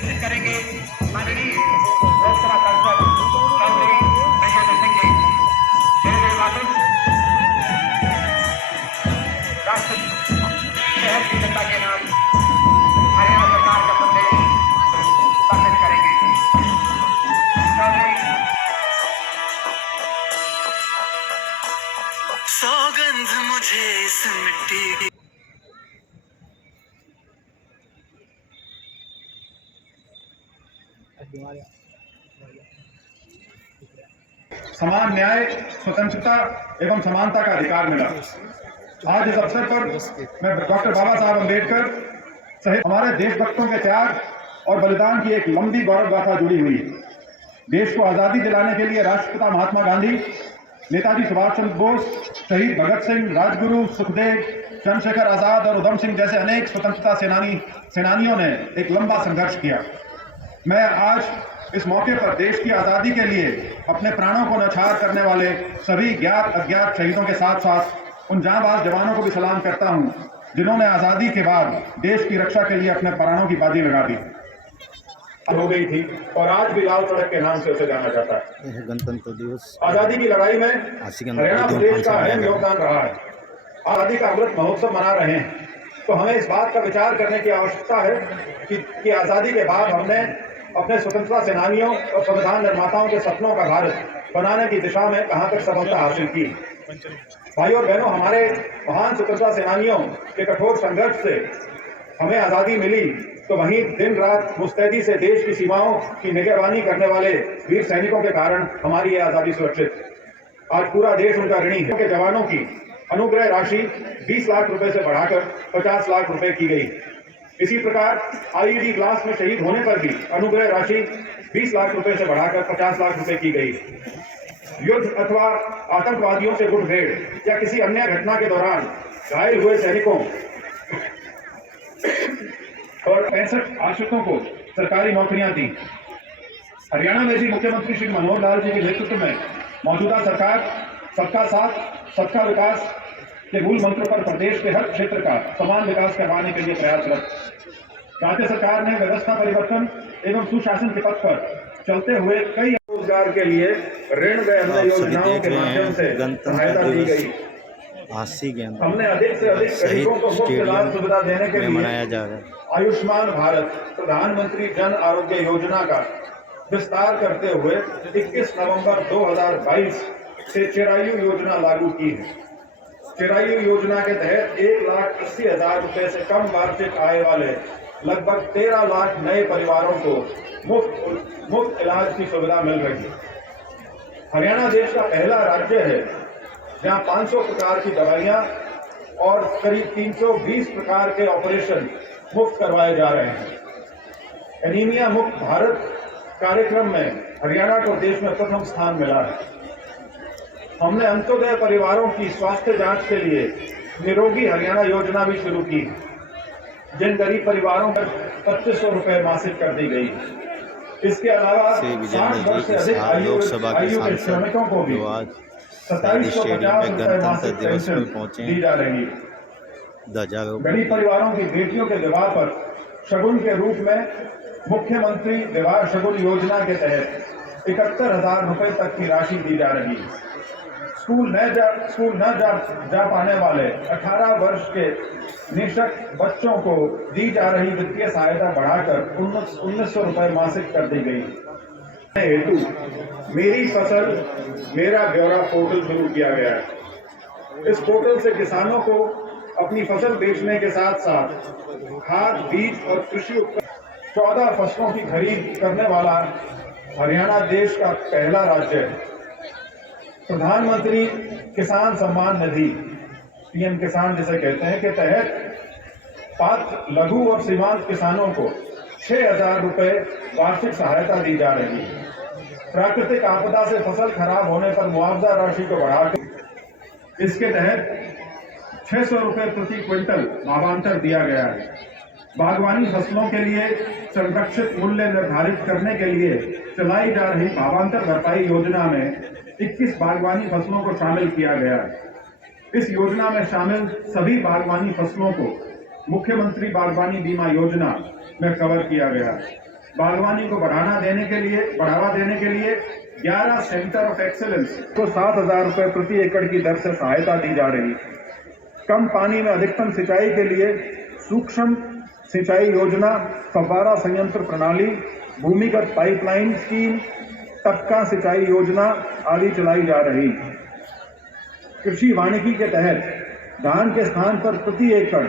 करेंगे माननीय लोकसभा सांसद चौधरी ब्रजेंद्र सिंह जी। मेरे अभिवादन राष्ट्र शहर की जनता के नाम हरियाणा सरकार का संदेश उपस्थित करेंगे। चौधरी सौगंध मुझे इस मिट्टी की। समान न्याय, स्वतंत्रता एवं समानता का अधिकार मिला। आज इस अवसर पर मैं डॉक्टर बाबा साहब अम्बेडकर सहित हमारे देशभक्तों के त्याग और बलिदान की एक लंबी गौरव गाथा जुड़ी हुई है। देश को आजादी दिलाने के लिए राष्ट्रपिता महात्मा गांधी, नेताजी सुभाष चंद्र बोस, शहीद भगत सिंह, राजगुरु, सुखदेव, चंद्रशेखर आजाद और उधम सिंह जैसे अनेक स्वतंत्रता सेनानियों ने एक लंबा संघर्ष किया। मैं आज इस मौके पर देश की आजादी के लिए अपने प्राणों को न्यौछावर करने वाले सभी ज्ञात अज्ञात शहीदों के साथ साथ उन जांबाज जवानों को भी सलाम करता हूं, जिन्होंने आजादी के बाद देश की रक्षा के लिए अपने प्राणों की बाजी लगा दी। हो गई थी और आज भी लाल सड़क के नाम से उसे जाना जाता है। गणतंत्र दिवस आजादी की लड़ाई में हरियाणा प्रदेश का अहम योगदान रहा है। आजादी का अमृत महोत्सव मना रहे हैं, तो हमें इस बात का विचार करने की आवश्यकता है कि आजादी के बाद हमने अपने स्वतंत्रता सेनानियों और संविधान निर्माताओं के सपनों का भारत बनाने की दिशा में कहां तक सफलता हासिल की। भाइयों और बहनों, हमारे महान स्वतंत्रता सेनानियों के कठोर संघर्ष से हमें आजादी मिली, तो वहीं दिन रात मुस्तैदी से देश की सीमाओं की निगरानी करने वाले वीर सैनिकों के कारण हमारी ये आजादी सुरक्षित। आज पूरा देश उनका ऋणी है। के जवानों की अनुग्रह राशि 20 लाख रुपए से बढ़ाकर 50 लाख रुपए की गई। इसी प्रकार आईईडी ब्लास्ट में शहीद होने पर भी अनुग्रह राशि 20 लाख रुपए से बढ़ाकर 50 लाख रुपए की गई। युद्ध अथवा आतंकवादियों से मुठभेड़ या किसी अन्य घटना के दौरान घायल हुए सैनिकों और 65 आश्रितों को सरकारी नौकरियां दी। हरियाणा में भी मुख्यमंत्री श्री मनोहर लाल जी के नेतृत्व में मौजूदा सरकार सबका साथ सबका विकास के मूल मंत्र पर प्रदेश के हर क्षेत्र का समान विकास करवाने के लिए प्रयासरत। राज्य सरकार ने व्यवस्था परिवर्तन एवं सुशासन के पथ पर चलते हुए कई रोजगार के लिए ऋण व अन्य योजनाओं के माध्यम से सहायता दी गई। हमने अधिक से अधिक गरीबों को मुफ्त इलाज सुविधा देने के लिए मनाया जा रहा है। आयुष्मान भारत प्रधानमंत्री जन आरोग्य योजना का विस्तार करते हुए 21 नवंबर 2022 से चिरायु योजना लागू की है। चिरायु योजना के तहत 1,80,000 रुपए से कम वार्षिक आय वाले लगभग 13 लाख नए परिवारों को मुफ्त इलाज की सुविधा मिल रही है। हरियाणा देश का पहला राज्य है जहां 500 प्रकार की दवाइयां और करीब 320 प्रकार के ऑपरेशन मुफ्त करवाए जा रहे हैं। एनीमिया मुक्त भारत कार्यक्रम में हरियाणा को देश में प्रथम स्थान मिला है। हमने अंत्योदय परिवारों की स्वास्थ्य जांच के लिए निरोगी हरियाणा योजना भी शुरू की, जिन गरीब परिवारों पर 2500 रुपए मासिक कर दी गई। इसके अलावा 60 वर्ष से अधिक आयु के श्रमिकों को भी 2750 रुपए मासिक पेंशन दी जा रही है। गरीब परिवारों की बेटियों के विवाह पर शगुन के रूप में मुख्यमंत्री विवाह शगुन योजना के तहत 71,000 रुपए तक की राशि दी जा रही है। स्कूल न जा पाने वाले 18 वर्ष के निःशक बच्चों को दी जा रही वित्तीय सहायता बढ़ाकर 1900 रुपए मासिक कर दी गई। हेतु मेरी फसल मेरा ब्यौरा पोर्टल शुरू किया गया है। इस पोर्टल से किसानों को अपनी फसल बेचने के साथ साथ खाद, बीज और कृषि उपकरण 14 फसलों की खरीद करने वाला हरियाणा देश का पहला राज्य है। प्रधानमंत्री किसान सम्मान निधि पीएम किसान जिसे कहते हैं के तहत पात्र लघु और सीमांत किसानों को 6,000 रुपए वार्षिक सहायता दी जा रही है। प्राकृतिक आपदा से फसल खराब होने पर मुआवजा राशि को बढ़ाकर इसके तहत 600 रुपए प्रति क्विंटल भावांतर दिया गया है। बागवानी फसलों के लिए संरक्षित मूल्य निर्धारित करने के लिए चलाई जा रही भावांतर भरपाई योजना में 21 बागवानी फसलों को शामिल किया गया है। इस योजना में शामिल सभी बागवानी फसलों को मुख्यमंत्री बागवानी बीमा योजना में कवर किया गया है। बागवानी को बढ़ावा देने के लिए 11 सेंटर ऑफ एक्सेलेंस को 7,000 रुपए प्रति एकड़ की दर से सहायता दी जा रही। कम पानी में अधिकतम सिंचाई के लिए सूक्ष्म सिंचाई योजना, फव्वारा संयंत्र प्रणाली, भूमिगत पाइपलाइन स्कीम, टपका सिंचाई योजना आदि चलाई जा रही। कृषि वानिकी के तहत धान के स्थान पर प्रति एकड़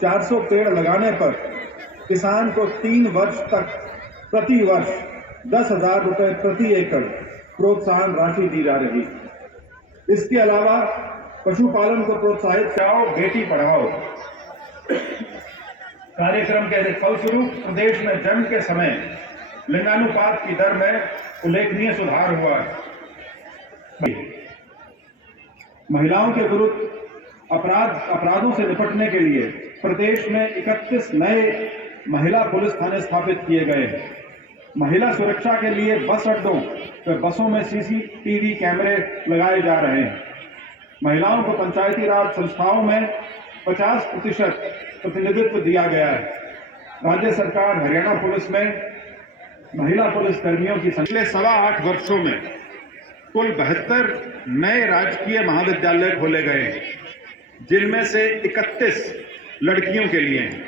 400 पेड़ लगाने पर किसान को 3 वर्ष तक प्रति वर्ष 10,000 रुपए प्रति एकड़ प्रोत्साहन राशि दी जा रही। इसके अलावा पशुपालन को प्रोत्साहित कराओ, बेटी पढ़ाओ कार्यक्रम के फलस्वरूप प्रदेश में जन्म के समय लिंगानुपात की दर में उल्लेखनीय सुधार हुआ है। महिलाओं के विरुद्ध अपराधों से निपटने के लिए प्रदेश में 31 नए महिला पुलिस थाने स्थापित किए गए हैं। महिला सुरक्षा के लिए बस अड्डों व बसों में CCTV कैमरे लगाए जा रहे हैं। महिलाओं को पंचायती राज संस्थाओं में 50% प्रतिनिधित्व दिया गया है। राज्य सरकार हरियाणा पुलिस में महिला पुलिस कर्मियों की संख्या पिछले 8.25 वर्षों में कुल 72 नए राजकीय महाविद्यालय खोले गए हैं, जिनमें से 31 लड़कियों के लिए हैं।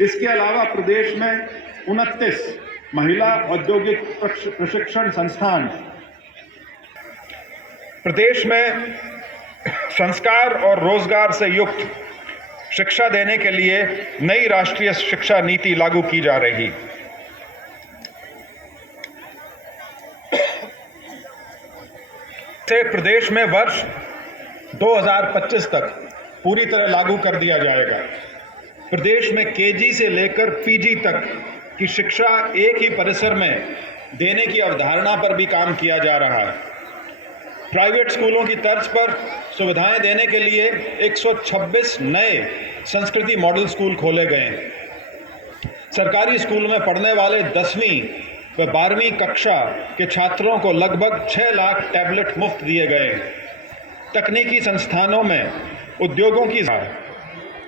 इसके अलावा प्रदेश में 29 महिला औद्योगिक प्रशिक्षण संस्थान। प्रदेश में संस्कार और रोजगार से युक्त शिक्षा देने के लिए नई राष्ट्रीय शिक्षा नीति लागू की जा रही। से प्रदेश में वर्ष 2025 तक पूरी तरह लागू कर दिया जाएगा। प्रदेश में KG से लेकर PG तक की शिक्षा एक ही परिसर में देने की अवधारणा पर भी काम किया जा रहा है। प्राइवेट स्कूलों की तर्ज पर सुविधाएं देने के लिए 126 नए संस्कृति मॉडल स्कूल खोले गए हैं। सरकारी स्कूल में पढ़ने वाले 10वीं व 12वीं कक्षा के छात्रों को लगभग 6 लाख टैबलेट मुफ्त दिए गए हैं। तकनीकी संस्थानों में उद्योगों की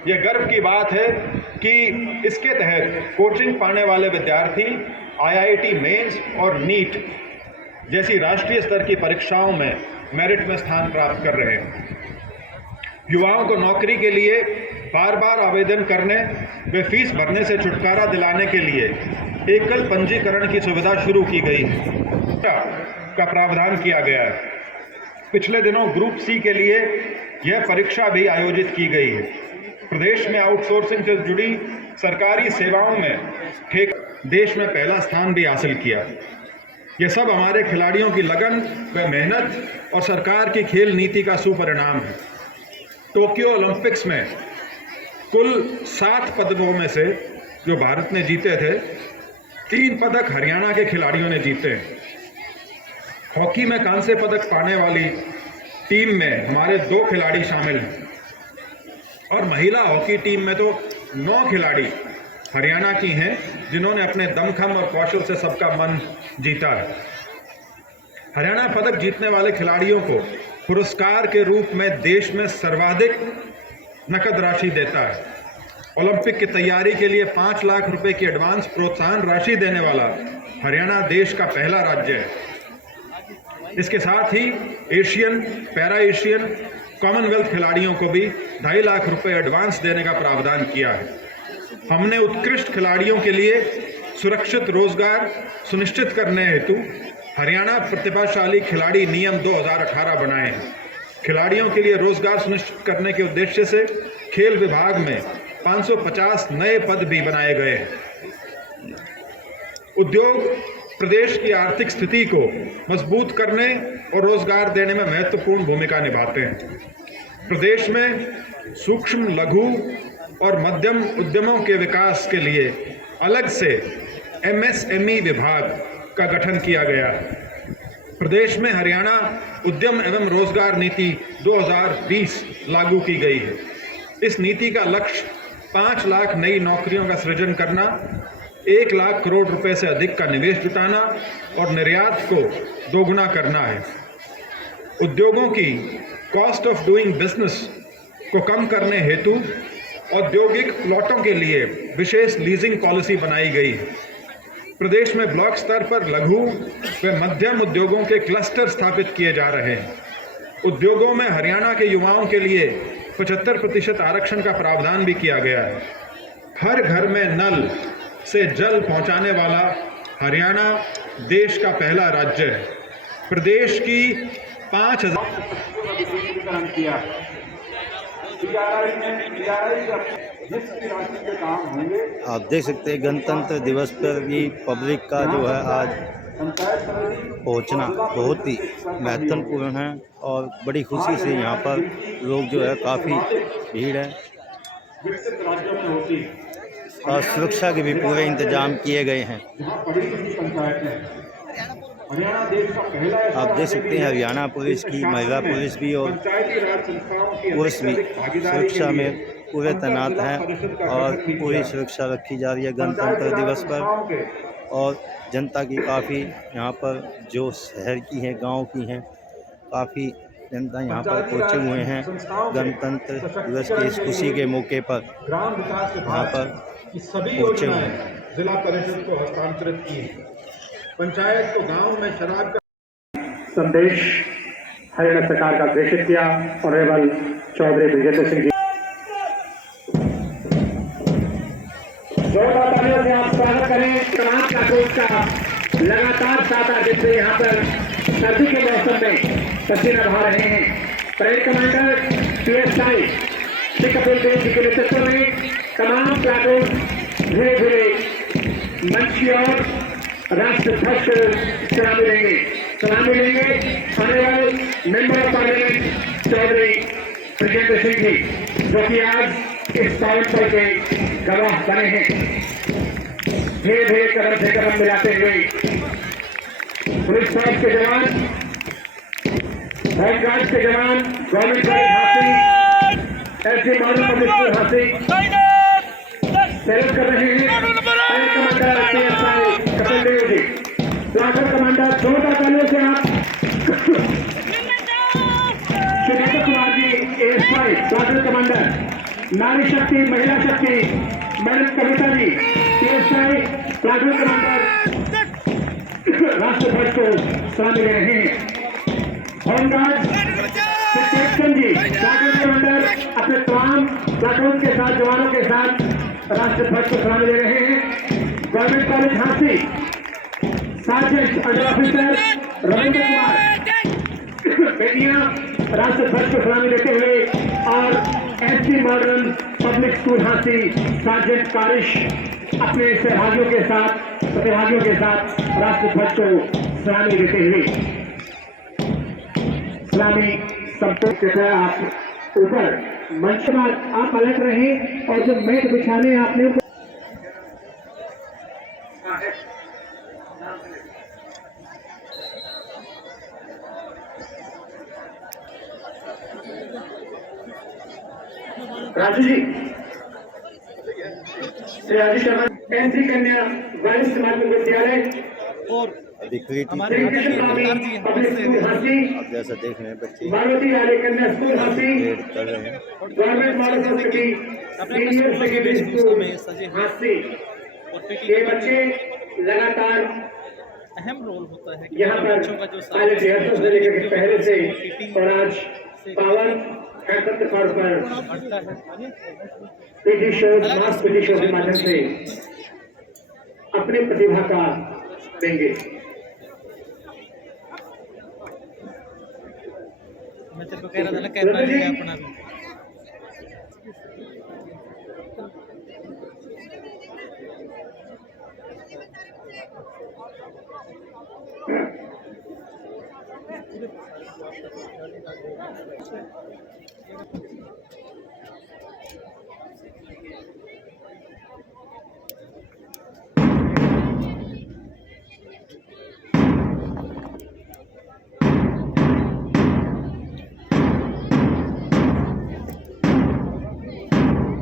यह गर्व की बात है कि इसके तहत कोचिंग पाने वाले विद्यार्थी IIT मेंस और नीट जैसी राष्ट्रीय स्तर की परीक्षाओं में मेरिट में स्थान प्राप्त कर रहे हैं। युवाओं को नौकरी के लिए बार बार आवेदन करने व फीस भरने से छुटकारा दिलाने के लिए एकल पंजीकरण की सुविधा शुरू की गई का प्रावधान किया गया है। पिछले दिनों ग्रुप C के लिए यह परीक्षा भी आयोजित की गई है। प्रदेश में आउटसोर्सिंग से जुड़ी सरकारी सेवाओं में देश में पहला स्थान भी हासिल किया। यह सब हमारे खिलाड़ियों की लगन व मेहनत और सरकार की खेल नीति का सुपरिणाम है। टोक्यो ओलंपिक्स में कुल 7 पदकों में से जो भारत ने जीते थे, 3 पदक हरियाणा के खिलाड़ियों ने जीते। हॉकी में कांस्य पदक पाने वाली टीम में हमारे 2 खिलाड़ी शामिल हैं और महिला हॉकी टीम में तो 9 खिलाड़ी हरियाणा की हैं, जिन्होंने अपने दमखम और कौशल से सबका मन जीता है। हरियाणा पदक जीतने वाले खिलाड़ियों को पुरस्कार के रूप में देश में सर्वाधिक नकद राशि देता है। ओलंपिक की तैयारी के लिए 5 लाख रुपए की एडवांस प्रोत्साहन राशि देने वाला हरियाणा देश का पहला राज्य है। इसके साथ ही एशियन, पैरा एशियन, कॉमनवेल्थ खिलाड़ियों को भी 2.5 लाख रुपए एडवांस देने का प्रावधान किया है। हमने उत्कृष्ट खिलाड़ियों के लिए सुरक्षित रोजगार सुनिश्चित करने हेतु हरियाणा प्रतिभाशाली खिलाड़ी नियम 2018 बनाए हैं। खिलाड़ियों के लिए रोजगार सुनिश्चित करने के उद्देश्य से खेल विभाग में 550 नए पद भी बनाए गए हैं। उद्योग प्रदेश की आर्थिक स्थिति को मजबूत करने और रोजगार देने में महत्वपूर्ण भूमिका निभाते हैं। प्रदेश में सूक्ष्म, लघु और मध्यम उद्यमों के विकास के लिए अलग से MSME विभाग का गठन किया गया है। प्रदेश में हरियाणा उद्यम एवं रोजगार नीति 2020 लागू की गई है। इस नीति का लक्ष्य 5 लाख नई नौकरियों का सृजन करना, 1 लाख करोड़ रुपए से अधिक का निवेश जुटाना और निर्यात को दोगुना करना है। उद्योगों की कॉस्ट ऑफ डूइंग बिजनेस को कम करने हेतु औद्योगिक प्लॉटों के लिए विशेष लीजिंग पॉलिसी बनाई गई है। प्रदेश में ब्लॉक स्तर पर लघु व मध्यम उद्योगों के क्लस्टर स्थापित किए जा रहे हैं। उद्योगों में हरियाणा के युवाओं के लिए 75% आरक्षण का प्रावधान भी किया गया है। हर घर में नल से जल पहुंचाने वाला हरियाणा देश का पहला राज्य है। प्रदेश की 5000 किया आप देख सकते हैं गणतंत्र दिवस पर भी पब्लिक का जो है आज पहुंचना बहुत ही महत्वपूर्ण है और बड़ी खुशी से यहाँ पर लोग जो है काफ़ी भीड़ है और सुरक्षा के भी पूरे इंतजाम किए गए हैं। आप देख सकते हैं हरियाणा पुलिस की महिला पुलिस भी और पुलिस भी सुरक्षा में पूरे तैनात हैं और पूरी सुरक्षा रखी जा रही है गणतंत्र दिवस पर। और जनता की काफ़ी यहाँ पर जो शहर की है गांव की हैं काफ़ी जनता यहाँ पर पहुँचे हुए हैं गणतंत्र दिवस की इस खुशी के मौके पर यहाँ पर पहुँचे हुए हैं। जिला परिषद को हस्तांतरित की पंचायत को गांव में शराब का संदेश हरियाणा सरकार का प्रेषित किया ऑनरेबल चौधरी ब्रिजेंद्र सिंह जी। जोरदार तालियों से आप स्वागत करें तमाम काकोच का। लगातार 7-8 दिन से यहाँ पर सर्दी के मौसम में पसीना बहा रहे हैं। Parade commander PSI Shri Kapil Dev ji के नेतृत्व में तमाम प्लाटून धीरे धीरे मंच की ओर राष्ट्रध्वज सलामी लेंगे आने वाले member of parliament Chaudhary Brijendra Singh ji जो कि आज इस पावन पल के गवाह बने हैं। धीरे धीरे कदम से कदम मिलाते हुए पुलिस फोर्स के जवान, होमगार्ड के जवान, गवर्नमेंट हासिल, ऐसे मॉडल पब्लिक स्कूल हासिल सैल्यूट कर रहे हैं। कमांडर PSI कपिल देव जी, प्लाटून कमांडर जोरदार तालियों से आप Sunita Kumar ji ASI platoon commander, नारी शक्ति महिला शक्ति madam Kavita ji PSI platoon commander राष्ट्रध्वज को सलामी ले रहे हैं। होमगार्ड जी प्लाटून कमांडर अपने तमाम प्लाटून के साथ जवानों के साथ राष्ट्रध्वज को सलामी ले रहे हैं। Government college Jhansi sergeant under officer Ravindra Kumar बेटियां राष्ट्रध्वज को सलामी लेते हुए और SC modern public school Jhansi sergeant Karish अपने सहभागियों के साथ प्रतिभागियों के साथ राष्ट्रध्वज को सलामी देते हुए सलामी संपूर्ण आप ऊपर मंच पर आप अलर्ट रहे और जो मैट बिछाने आपने राजू जी श्री राजेश शर्मा NC कन्या वाइस माध्यमिक विद्यालय और अधिकृत आप जैसा देख रहे हैं बच्चे मालवती वाले कन्या स्कूल हासी वेट कर रहे हैं। Government model society senior secondary school Hansi ये बच्चे लगातार अहम रोल होता है यहाँ पर पायलट रिहर्सल से लेकर पहले से और आज पावन गणतंत्र पर्व पर पीटी शोज मास पीटी शो के माध्यम से अपनी प्रतिभा का देंगे। मैं तेरे को कह रहा था ना कैमरा लेगा अपना भी।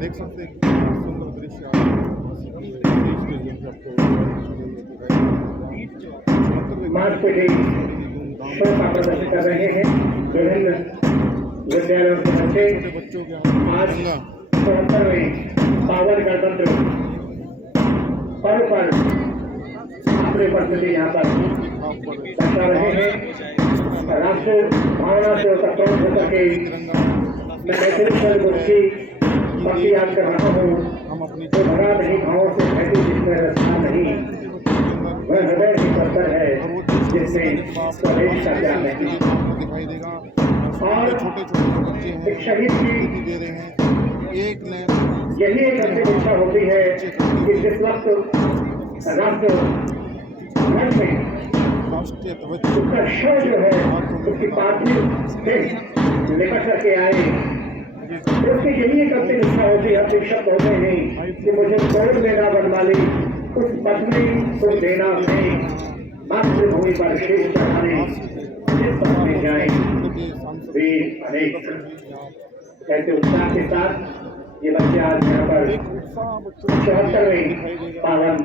देख सकते हैं सुंदर दृश्य मार्च पे शो का प्रदर्शन कर रहे हैं विभिन्न विद्यालयों के बच्चे आज 74वें पावन गणतंत्र पर्व पर अपनी उपस्थिति यहाँ पर दर्शा रहे हैं। राष्ट्र भावना से ओतप्रोत होकर के मैं नेतृत्व गुरु भक्ति याद कर रहा हूँ। जो भरा नहीं भावों से भैती जिसमें रचना नहीं, वह हृदय की पत्थर है जिसमें स्वदेश का ज्ञान नहीं। और एक शहीद की यही एक अंतिम इच्छा होती है कि जिस वक्त राष्ट्र घर में उसका शव जो है उसकी पार्थिव देह निकट करके आए, तो उसकी यही एक अंतिम इच्छा होती है। अंतिम शब्द होते हैं कि मुझे तोड़ देना बनवाली, उस पत्नी को देना नहीं, मातृभूमि पर शीश चढ़ाने जिस पथ में जाए वीर अनेक। ऐसे उत्साह के साथ ये बच्चे आज यहाँ पर 74वें पावन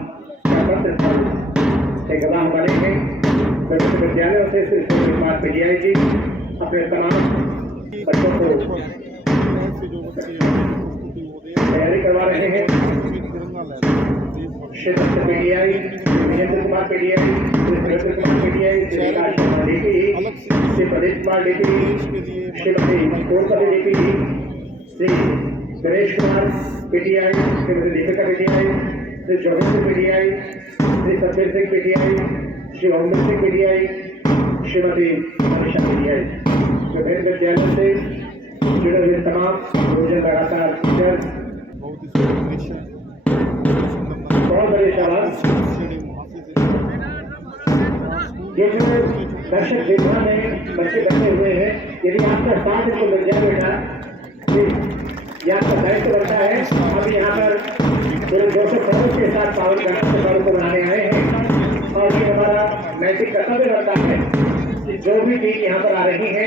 गणतंत्र स्थल से गवाह बने हैं। विभिन्न विद्यालयों से पीजीआई जी अपने तमाम बच्चों को तैयारी करवा रहे हैं। Shri Dutt PGI, Mahendra Kumar PGI, Shri Surendra Kumar PGI, Shri Vikas Sharma DP, Shri Pradeep Kumar DP, Shrimati Kolpati DP, Shri Suresh Kumar PTI, Shrimati Deepika PTI, Shri Jogendra PTI, Shri Satbir Singh PTI, Shri Omvir Singh PTI, Shrimati Manisha PTI. विभिन्न विद्यालयों से जुड़े हुए तमाम भोजन लगातार टीचर्स, बहुत बड़े शाबाश। ये जो दर्शक देखना में बच्चे बैठे हुए हैं, यदि आपका साथ इनको मिल जाए बेटा, ये आपका दायित्व बनता है। हम यहाँ पर पूरे जोश खरोश के साथ पावन गणतंत्र पर्व को मनाने आए हैं और ये हमारा नैतिक कर्तव्य बनता है कि जो भी टीम यहाँ पर आ रही है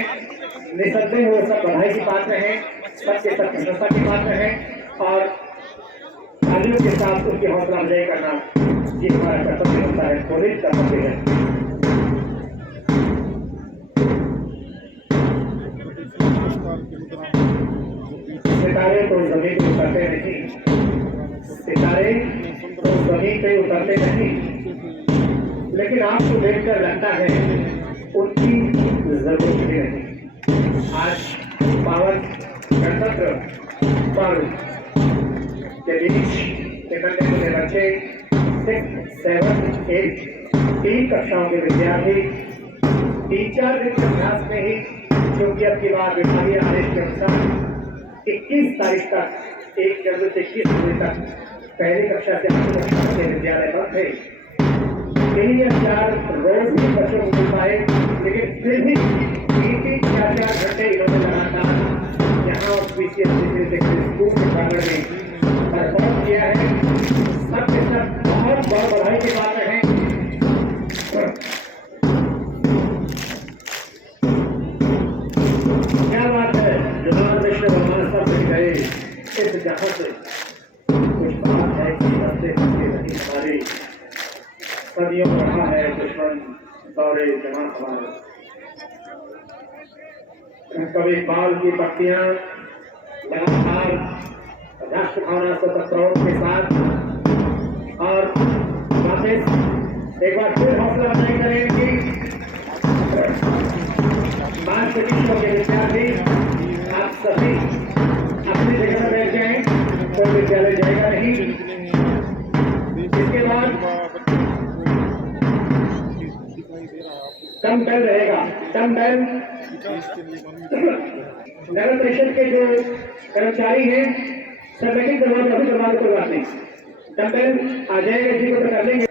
निसंदेह वो सब बधाई की पात्र हैं, सबके सब प्रशंसा की पात्र हैं और तालियों के साथ उसकी हौसला अफजाई करना ये हमारा कर्तव्य होता है, पुलिस कर्तव्य है। सितारे तो जमीन पे उतरते नहीं, सितारे तो जमीन पे उतरते नहीं, लेकिन आपको देखकर लगता है उनकी जरूरत भी नहीं। आज पावन गणतंत्र पर्व के बीच निकलने वाले बच्चे 6, 7, 8 3 कक्षाओं के विद्यार्थी 3-4 दिन के अभ्यास में ही, क्योंकि अब की बार विभागीय आदेश के अनुसार 21 तारीख तक 1 जनवरी से 21 जनवरी तक पहली कक्षा से 8वीं कक्षा के विद्यालय बंद थे। 3 या 4 रोज भी बच्चों को मिल पाए, लेकिन फिर भी 3-3, 4-4 घंटे इन्होंने लगातार यहाँ बीसीएसई स्कूल के प्रांगण में परफॉर्म किया है। सबके सब बहुत बहुत बधाई की बात है। क्या बात है, जुबान विश्व भगवान सब मिल गए इस जहां से। कुछ बात है कि बंदे बंदे नहीं हमारे, सदियों रहा है दुश्मन दौरे जवान हमारे। कभी बाल की पत्तियां लगातार राष्ट्र भावना से तत्परों के साथ और वापस एक बार फिर हौसला अफजाई करेंगे। बात प्रतिष्ठों के विद्यार्थी आप सभी अपनी जगह बैठ जाएं, कोई विद्यालय जाएगा नहीं। इसके बाद टर्म बेल रहेगा। टर्म बेल नगर परिषद के जो कर्मचारी हैं सब मीटिंग करवा के अभी करवा कोई बात नहीं, टर्म बेल आ जाएगा, इसी को तो कर लेंगे।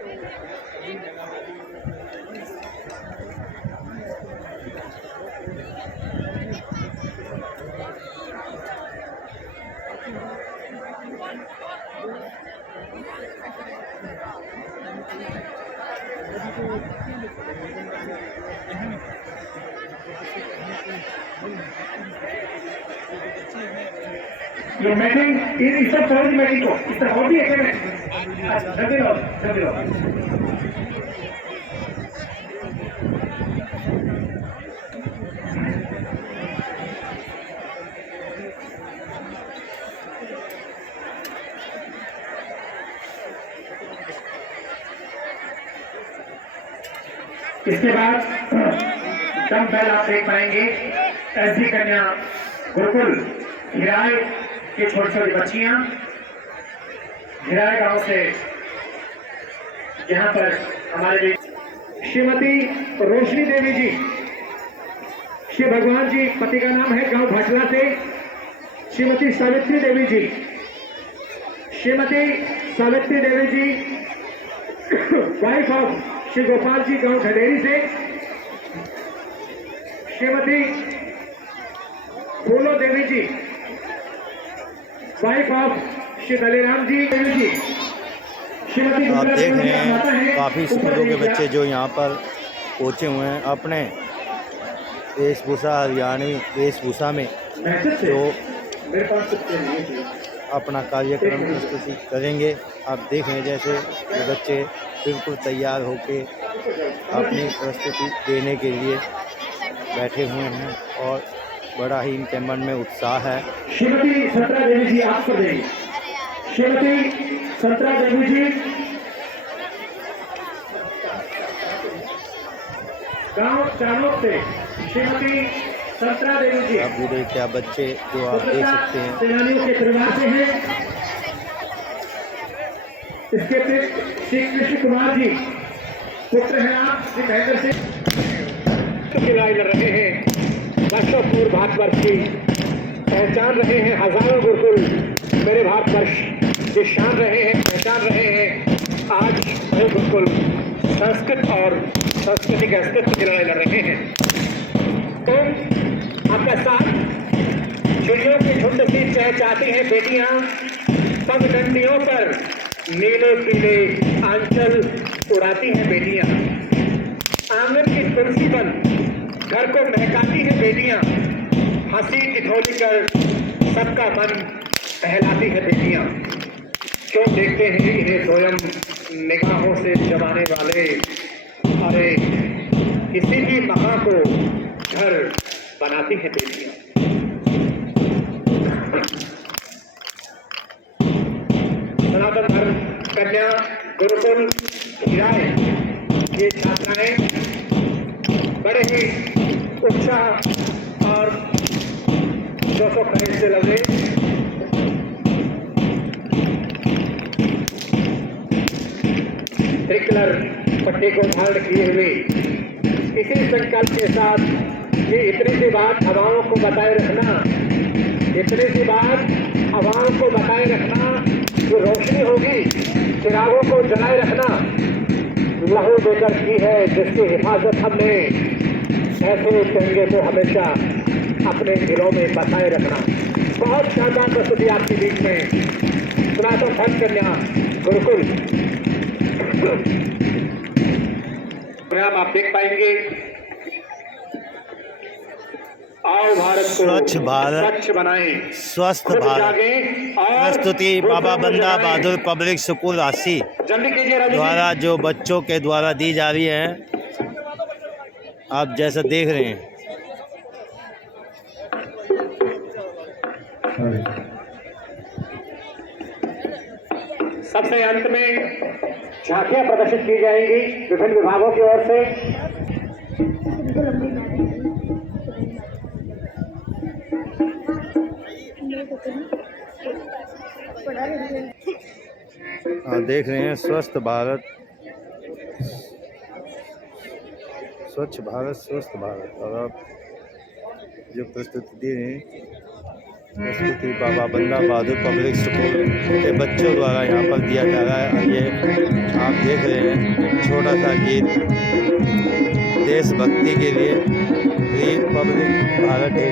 ये मीटिंग इस सब फौज मीटिंग को इस तरह होती है क्या? जल्दी लो जल्दी लो। इसके बाद दम बैल आप देख पाएंगे। ऐसी कन्या गुरुकुल हिराय की छोटी छोटी बच्चियां हिराय गांव से यहाँ पर हमारे लिए श्रीमती रोशनी देवी जी, श्री भगवान जी पति का नाम है, गांव भाटला से। श्रीमती सावित्री देवी जी, श्रीमती सावित्री देवी जी वाइफ ऑफ श्री गोपाल जी, गांव खडेरी से। श्रीमती फूलो देवी जी, वाइफ ऑफ श्री बलिराम जी देवी जी। श्रीमती आप दुर्गा देख रहे देवी माता हैं है। काफ़ी स्कूलों के बच्चे जो यहाँ पर पहुँचे हुए हैं, अपने वेशभूषा हरियाणवी वेशभूषा में जो मेरे पास कुछ नहीं है। अपना कार्यक्रम प्रस्तुति करेंगे। आप देख रहे हैं जैसे ये बच्चे बिल्कुल तैयार होके अपनी प्रस्तुति देने के लिए बैठे हुए हैं और बड़ा ही इनके मन में उत्साह है। श्रीमती संतरा देवी जी आपको देंगे। श्रीमती संतरा देवी जी गांव चानोक से। श्रीमती संतरा देवी जी क्या बूढ़े क्या बच्चे जो आप देख सकते हैं। सेनानियों के परिवार से हैं। इसके फिर श्री कृष्ण कुमार जी पुत्र हैं आप, श्री महेंद्र सिंह खिलाड़ी लड़ रहे हैं। वर्षों पूर्व भारतवर्ष की पहचान रहे हैं। हजारों गुरुकुल मेरे भारतवर्ष की शान रहे हैं, पहचान रहे हैं। आज वही गुरुकुल संस्कृत और संस्कृति के अस्तित्व की लड़ाई लड़ रहे हैं। तो आपका साथ चिड़ियों की झुंड सी चहचहाती हैं बेटियां, पगडंडियों पर नीले पीले आंचल उड़ाती हैं बेटियां। आंगन की तुलसी बन घर को महकाती हैं बेटियां। हंसी ठिठोली कर सबका मन बहलाती हैं बेटियां। क्यों देखते हैं इन्हें सोयम निगाहों से जमाने वाले। अरे किसी भी माँ को घर बनाती हैं बेटियां। सनातन धर्म कन्या गुरुकुल हिराय ये छात्राएं बड़े ही उत्साह और जोश व खरोश से लगे। त्रिकलर पट्टी को धारण किए हुए इसी संकल्प के साथ कि इतनी सी बात हवाओं को बताए रखना, इतनी सी बात हवाओं को बताए रखना, जो रोशनी होगी चिरागों को जलाए रखना। लहू देकर की है जिसकी हिफाजत हमने, ऐसे तिरंगे को हमेशा अपने दिलों में बसाए रखना। बहुत शानदार प्रस्तुति आपके बीच में सनातन धर्म कन्या गुरुकुल प्रोग्राम आप देख पाएंगे। आओ भारत को स्वच्छ भारत स्वच्छ बनाएं, स्वस्थ खुद भारत जागें और प्रस्तुति बाबा बंदा बहादुर पब्लिक स्कूल राशि जल्दी कीजिए राजू जी। द्वारा जो बच्चों के द्वारा दी जा रही है, आप जैसा देख रहे हैं। सबसे अंत में झांकियां प्रदर्शित की जाएंगी विभिन्न विभागों की ओर से। आप देख रहे हैं स्वस्थ भारत, स्वच्छ भारत, स्वस्थ भारत। और आप जो प्रस्तुति दे रहे हैं, प्रस्तुति बाबा बंदा बहादुर पब्लिक स्कूल के बच्चों द्वारा यहाँ पर दिया जा रहा है। ये आप देख रहे हैं छोटा सा गीत देशभक्ति के लिए, रिपब्लिक भारत डे।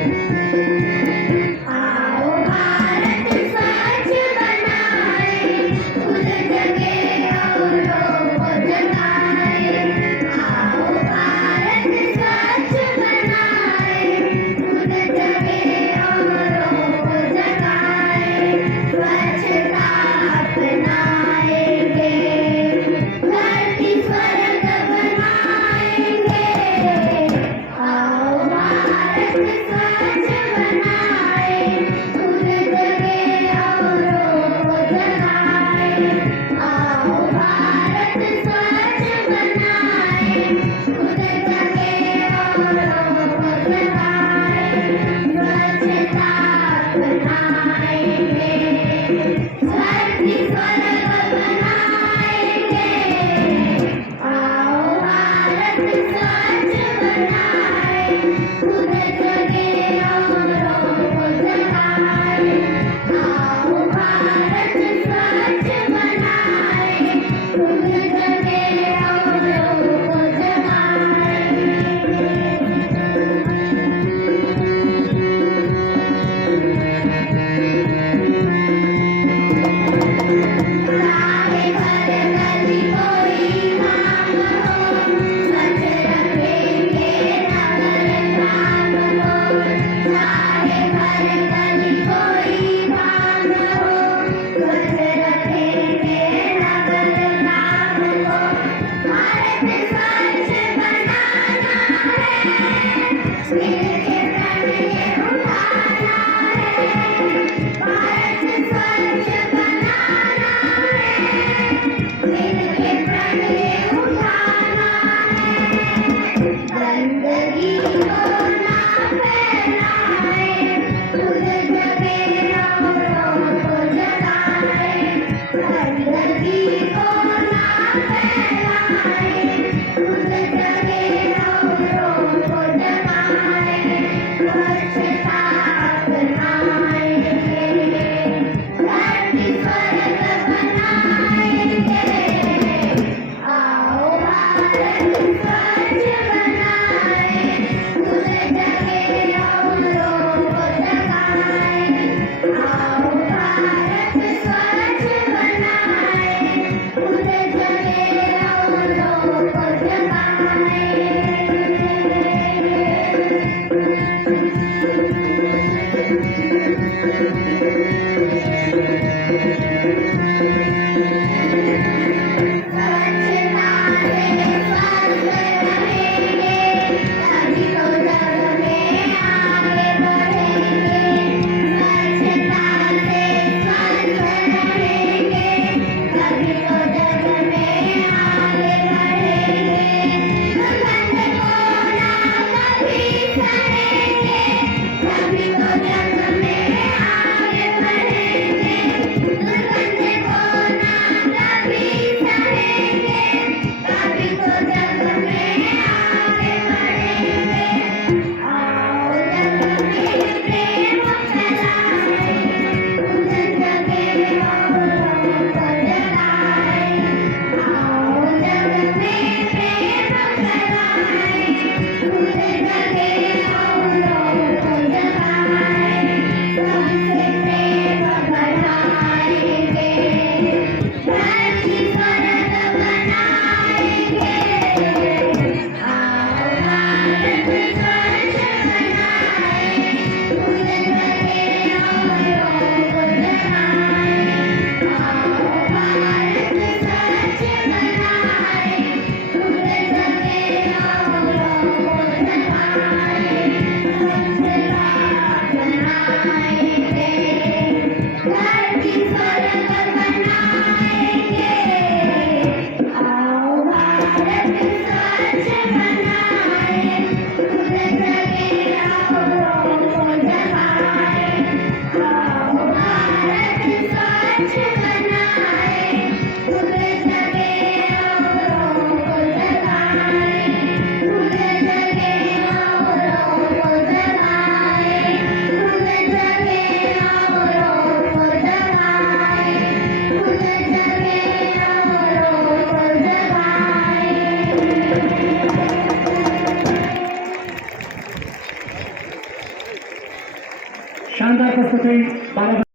शानदार प्रस्तुति